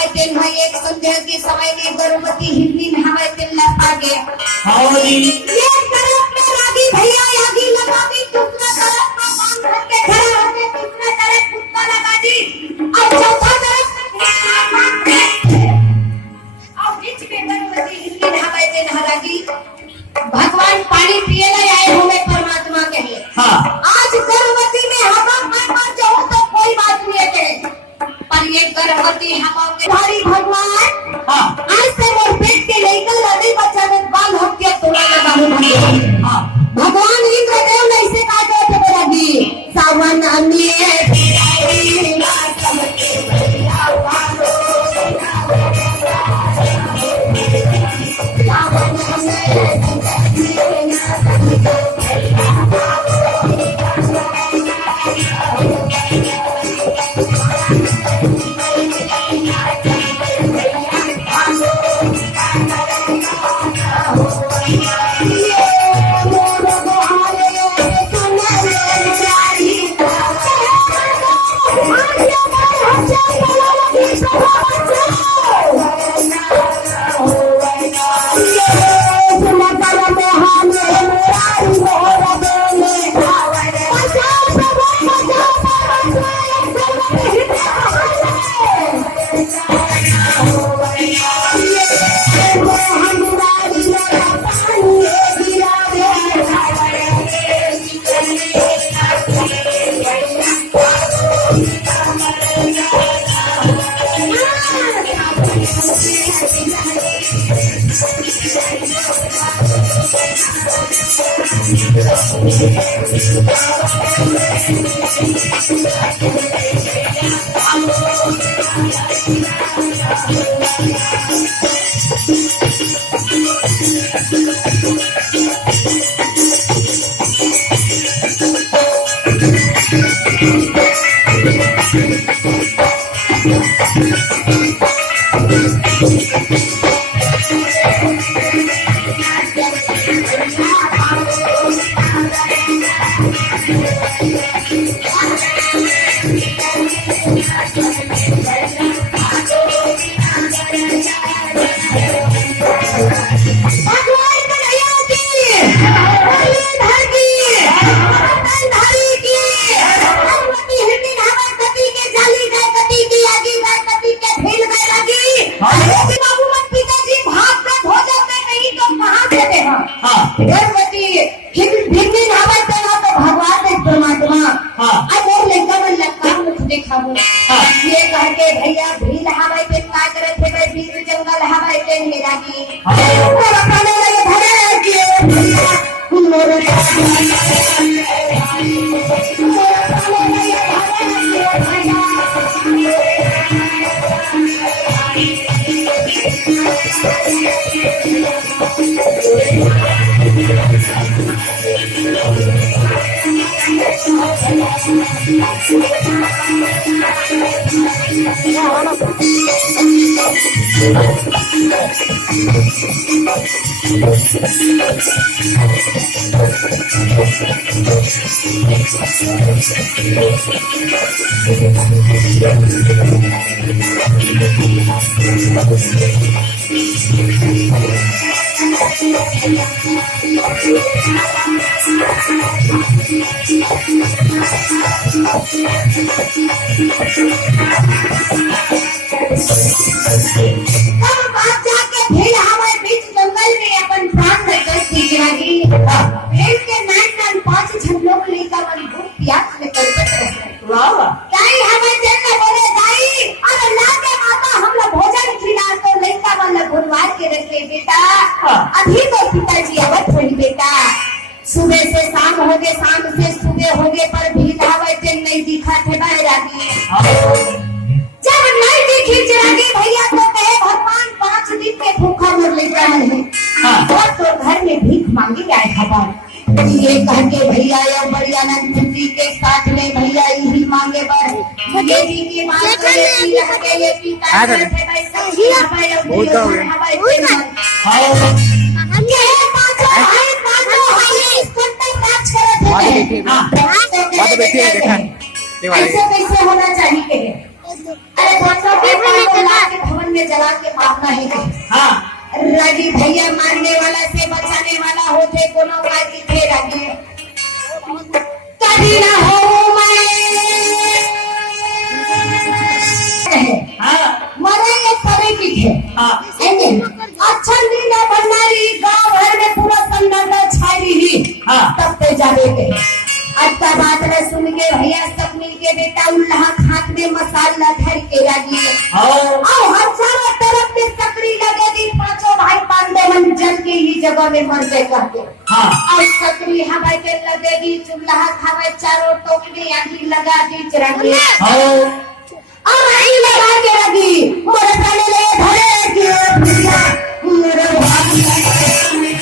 हवाई तेल में एक संध्या की समय ने गर्भवती हिंदी में हवाई तेल लगा के हाँ जी ये तरफ में रागी भैया यागी लगा दी दूसरा तरफ में बांध रख के खड़ा होके तीसरा तरफ कुत्ता लगा दी और चौथा तरफ और बीच में गर्भवती हिंदी में हवाई तेल लगा दी। भगवान पानी पिए ला आए हुए परमात्मा कहे हाँ आज गर्भवती में हवा मर जाओ तो कोई बात नहीं है पर ये गर्भवती हवा में भारी भगवान हाँ आज से वो पेट के लेकर लड़े बच्चा ने बाल हत्या तोड़ा लगा हो हाँ भगवान इंद्रदेव ने इसे कहा थे मेरा जी सावन अन्य गर्भवती हिंदी नहावे तेरा तो भगवान एक परमात्मा अब वो लड़का में लड़का मुझ देखा हूँ ये कह के भैया भी नहावे ते का करे थे मैं बीच जंगल हवाई ते मेरा की मेरा खाने लगे भरे के मोरे अभी तो पिताजी अवध हुई बेटा सुबह से शाम हो गए शाम से सुबह हो गए पर भी नहीं दिखा थे बैरागी जब नहीं दिखी चिरागी भैया तो कहे भगवान 5 दिन के भूखा मर ले रहे हैं तो घर में भीख मांगी जाए खबर ये कह के भैया या बढ़िया नंदी के साथ में भैया यही मांगे पर ये जी की बात ये पिता ऐसे कैसे होना चाहिए। अरे बुआ के मारना है हाँ रागी भैया मारने वाला से बचाने वाला होते कोनो बाकी थे रागी कभी ना हो मैं हाँ मरे ये करे की थे हाँ अच्छा नीला भंडारी गांव भर में पूरा सन्नाटा छाई रही हाँ। तब ते जाने के अच्छा बात ने सुन के भैया सब मिल के बेटा उल्लाह खात में मसाला धर के लगी और हर चारों तरफ में सकड़ी लगे दी पांचों भाई पांडवन जल के ही जगह में मर गए करके हाँ और सकड़ी हवा के लगे दी चूल्हा खावे चारों टोक में आगी लगा दी चिरंगी और आई लगा के लगी मोरे प्राणे ले धरे के भैया मोरे भाई